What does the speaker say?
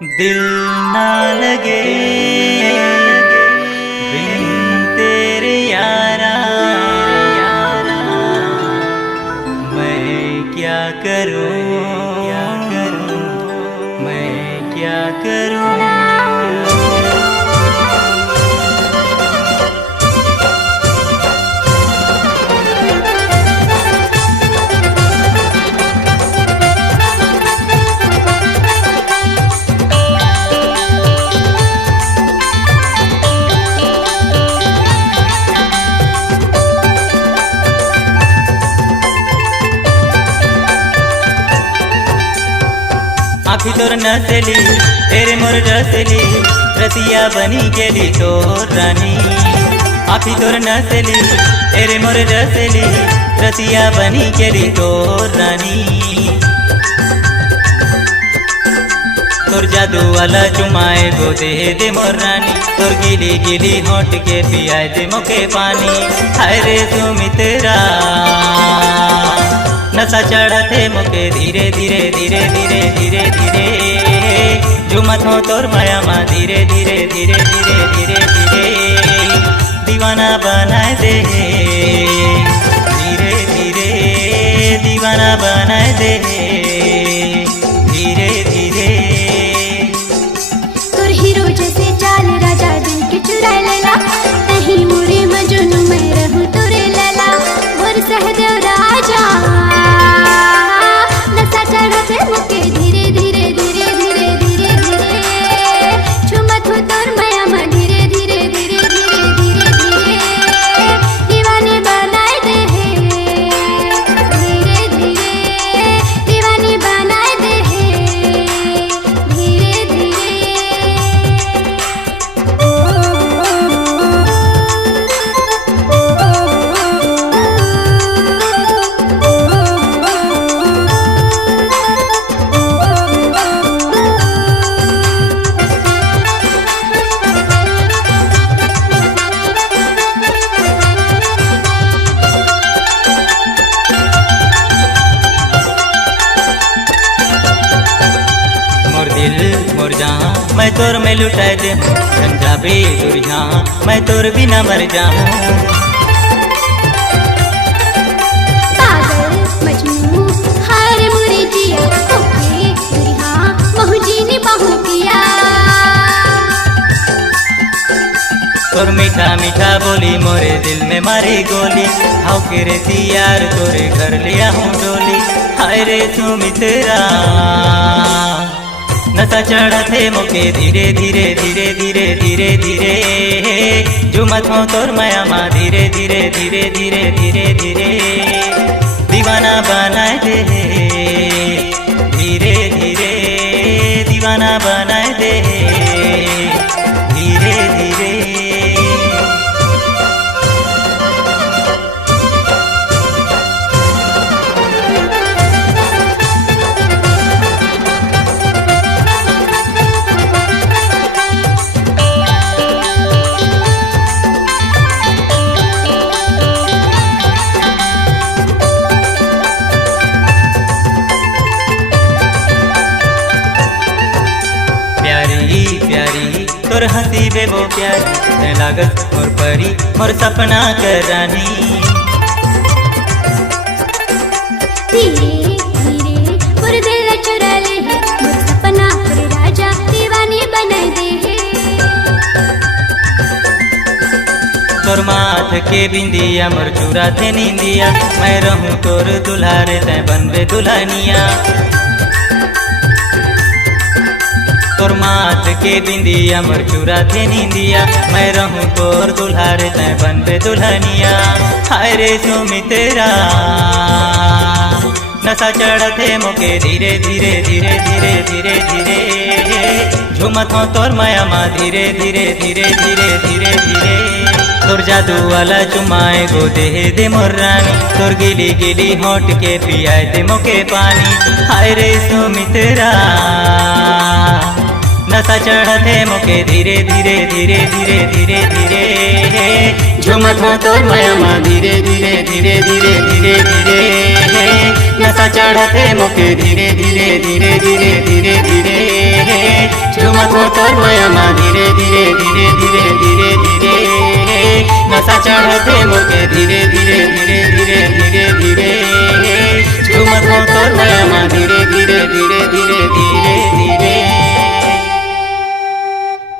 दिल ना लगे बिन तेरे यारा, मैं क्या करूं, मैं क्या करूं। आँखी तोर नसली तेरे मोर रसली, रसिया बनी गेली तोर रानी। आँखी तोर नसली तेरे मोर रसली, रसिया बनी गेली तोर रानी। तोर जादू वाला चुमाए गो दे मोर रानी, तोर गिली गिली होठ के पियाए दे मोके पानी। हाय रे सुमित्रा नशा चढ़ते मोके धीरे धीरे धीरे धीरे धीरे धीरे, झुमत हो तोर माया माँ धीरे धीरे धीरे धीरे धीरे धीरे, दीवाना बनाए दे धीरे धीरे, दीवाना बनाए दे धीरे धीरे। तोर हीरो जैसे चाल राजा दिल के चुराए लेला, नहीं मोरे मजनू मैं रहूं तोरे लैला। मोर सहदेव राजा नशा चढ़ते मोके धीरे धीरे धीरे धीरे धीरे धीरे, झुमत हो तोर माया माँ धीरे धीरे धीरे धीरे धीरे धीरे, दीवानी बनाए दे धीरे धीरे, दीवानी बनाए दे धीरे धीरे। मोर दिल मोर जहाँ मैं तोर में लुटाए दे, पंजाबी दुरिया मैं तोर बिना मर जाऊं। पागल मजनू हार मुरी जिया, ओके दुरिया महू ने बहु किया। तोर मीठा मीठा बोली मोरे दिल में मारी गोली, हाउ के रे यार तोरे घर लिया हूँ डोली। हाय रे सुमित्रा नशा चढ़ते मोके धीरे धीरे धीरे धीरे धीरे धीरे, झुमत हो तोर माया माँ धीरे धीरे धीरे धीरे धीरे धीरे, दीवाना बनाए दे धीरे धीरे, दीवाना बनाए दे धीरे धीरे। प्यारी प्यारी तोर हंसी बेबो प्यारी, मैं लागत मोर परी मोर सपना कर रानी। धीरे धीरे मोर दिल चुरा ले है, मोर सपना मोर राजा दीवानी बनाए दे। तोर माथ के बिंदिया मोर चूरा थे नींदिया, मैं रहूं तोर दुल्हारे तै बनबे दुल्हनिया। तोर माथ के बिंदिया मोर चूरा थे नींदिया, मैं रहूं तोर दुल्हारे तै बनबे दुल्हनिया। हाय रे सुमित्रा नशा चढ़ते मोके धीरे धीरे धीरे धीरे धीरे धीरे, झुमत हो तोर माया माँ धीरे धीरे धीरे धीरे धीरे धीरे। तोर जादू वाला चुमाए गो दे मोर रानी, तोर गिली गिली होठ के पियाए दे मोके पानी। हाय रे सुमित्रा नशा चढ़ते मोके धीरे धीरे धीरे धीरे धीरे धीरे, झुमत हो तोर माया माँ धीरे धीरे धीरे धीरे धीरे धीरे, नशा चढ़ते मोके धीरे धीरे धीरे धीरे धीरे धीरे, झुमत हो तोर माया मा धीरे धीरे धीरे धीरे धीरे धीरे नशा चढ़ते मोके धीरे धीरे धीरे